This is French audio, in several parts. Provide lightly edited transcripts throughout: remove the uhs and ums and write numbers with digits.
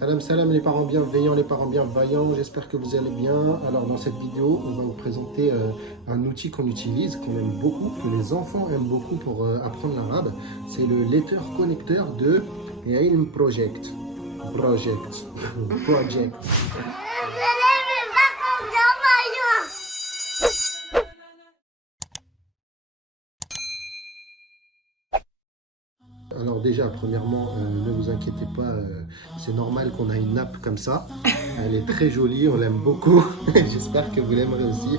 Salam salam les parents bienveillants, les parents bienveillants, j'espère que vous allez bien. Alors dans cette vidéo, on va vous présenter un outil qu'on utilise, qu'on aime beaucoup, que les enfants aiment beaucoup pour apprendre l'arabe. C'est le lecteur connecteur de Ilm Project. Project. Project. Alors déjà, premièrement, ne vous inquiétez pas, c'est normal qu'on a une nappe comme ça. Elle est très jolie, on l'aime beaucoup. J'espère que vous l'aimerez aussi.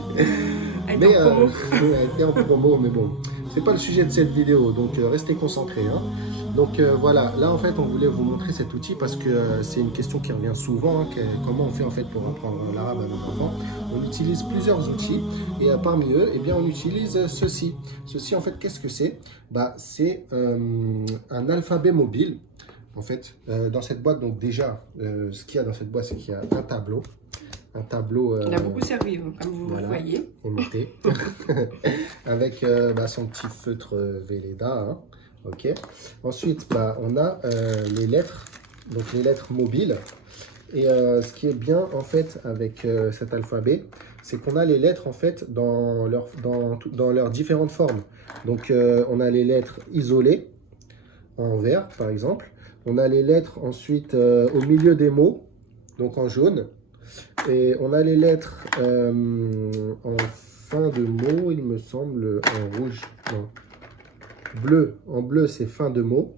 Elle est en promo. Elle était en promo, mais bon, c'est pas le sujet de cette vidéo, donc restez concentrés. Hein. Donc voilà, là en fait, on voulait vous montrer cet outil parce que c'est une question qui revient souvent. Hein, comment on fait en fait pour apprendre l'arabe à nos enfants? On utilise plusieurs outils et parmi eux, eh bien, on utilise ceci. Ceci en fait, qu'est-ce que c'est? Bah, c'est un alphabet mobile. En fait, dans cette boîte, donc déjà, ce qu'il y a dans cette boîte, c'est qu'il y a un tableau. Un tableau. Il a beaucoup servi, comme vous voilà, voyez. Aimanté. Avec son petit feutre Velleda. Hein. Ok. Ensuite, bah, on a les lettres, donc les lettres mobiles. Et ce qui est bien en fait avec cet alphabet, c'est qu'on a les lettres en fait dans leurs différentes formes. Donc on a les lettres isolées en vert par exemple. On a les lettres ensuite au milieu des mots, donc en jaune. Et on a les lettres en fin de mot, il me semble, en rouge. Non. Bleu, en bleu c'est fin de mot.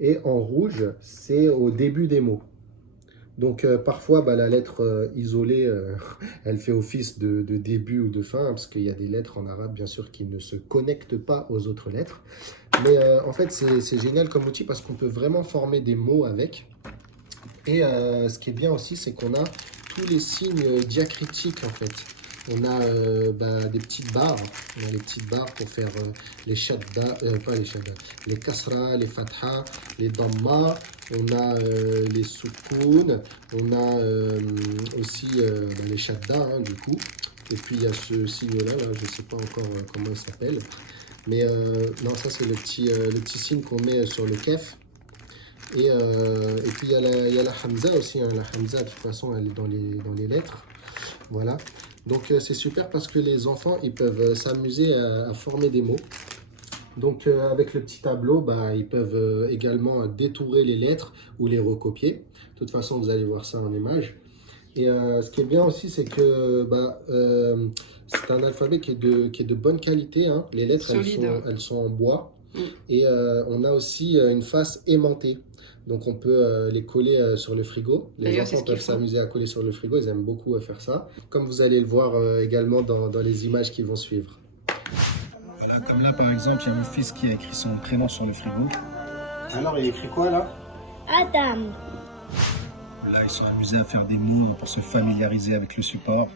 Et en rouge c'est au début des mots. Donc parfois bah, la lettre isolée, elle fait office de début ou de fin, hein, parce qu'il y a des lettres en arabe bien sûr qui ne se connectent pas aux autres lettres. Mais en fait c'est génial comme outil parce qu'on peut vraiment former des mots avec. Et ce qui est bien aussi, c'est qu'on a tous les signes diacritiques en fait. On a des petites barres, on a les petites barres pour faire les shadda, pas les shadda, les kasra, les fatha, les damma, on a les soukoun, on a aussi les shadda hein, du coup. Et puis il y a ce signe-là, là, je ne sais pas encore comment il s'appelle. Mais non, ça c'est le petit signe qu'on met sur le kef. Et puis il y a la Hamza aussi, hein. La Hamza de toute façon elle est dans les lettres, voilà. Donc c'est super parce que les enfants ils peuvent s'amuser à former des mots. Donc avec le petit tableau, bah, ils peuvent également détourer les lettres ou les recopier. De toute façon vous allez voir ça en image. Et ce qui est bien aussi c'est que c'est un alphabet qui est de bonne qualité, hein. Les lettres elles sont en bois. Et on a aussi une face aimantée. Donc on peut les coller sur le frigo. Les enfants peuvent s'amuser à coller sur le frigo, ils aiment beaucoup faire ça. Comme vous allez le voir également dans les images qui vont suivre. Voilà, comme là par exemple, il y a mon fils qui a écrit son prénom sur le frigo. Alors il écrit quoi là? Adam. Là ils sont amusés à faire des mots pour se familiariser avec le support.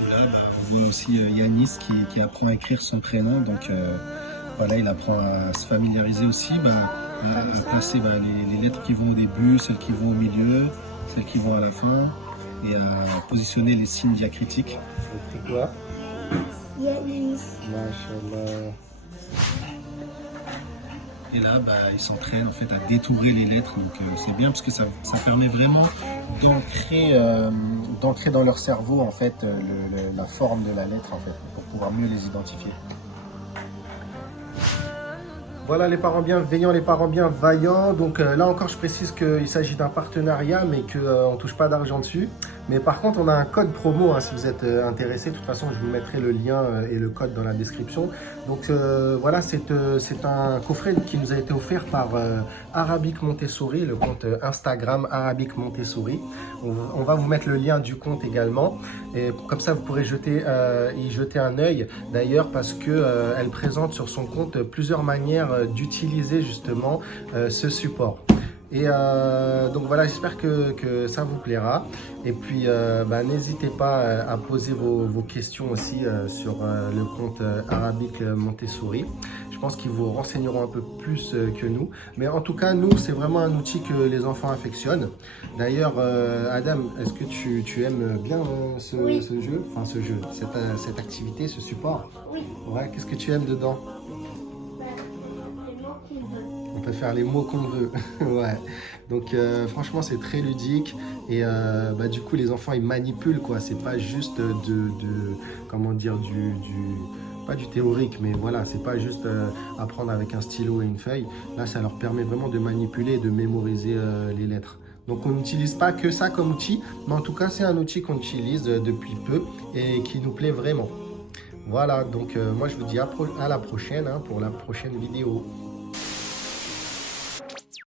Et là on voit aussi Yanis qui apprend à écrire son prénom. Donc voilà, il apprend à se familiariser aussi. À placer les lettres qui vont au début, celles qui vont au milieu, celles qui vont à la fin, et à positionner les signes diacritiques. C'est quoi? Yanis. Mashallah. Et là, il s'entraîne en fait à détourer les lettres, donc c'est bien parce que ça permet vraiment d'ancrer dans leur cerveau en fait la forme de la lettre en fait, pour pouvoir mieux les identifier. Voilà les parents bienveillants, les parents bienveillants. Donc là encore, je précise qu'il s'agit d'un partenariat, mais qu'on ne touche pas d'argent dessus. Mais par contre, on a un code promo hein, si vous êtes intéressé. De toute façon, je vous mettrai le lien et le code dans la description. Donc voilà, c'est un coffret qui nous a été offert par Arabic Montessori, le compte Instagram Arabic Montessori. On va vous mettre le lien du compte également. Et comme ça, vous pourrez y jeter un œil. D'ailleurs, parce qu'elle présente sur son compte plusieurs manières d'utiliser justement ce support. Et donc voilà, j'espère que ça vous plaira. Et puis n'hésitez pas à poser vos questions aussi sur le compte Arabic Montessori. Je pense qu'ils vous renseigneront un peu plus que nous. Mais en tout cas, nous, c'est vraiment un outil que les enfants affectionnent. D'ailleurs, Adam, est-ce que tu aimes bien ce jeu, enfin ce jeu, cette activité, ce support? Oui. Ouais, qu'est-ce que tu aimes dedans? Les mots qu'on veut. On peut faire les mots qu'on veut. Ouais. Donc franchement, c'est très ludique. Et du coup, les enfants, ils manipulent, quoi. C'est pas juste comment dire, pas du théorique, mais voilà, c'est pas juste apprendre avec un stylo et une feuille. Là, ça leur permet vraiment de manipuler et de mémoriser les lettres. Donc on n'utilise pas que ça comme outil, mais en tout cas c'est un outil qu'on utilise depuis peu et qui nous plaît vraiment. Voilà, donc moi je vous dis à la prochaine pour la prochaine vidéo.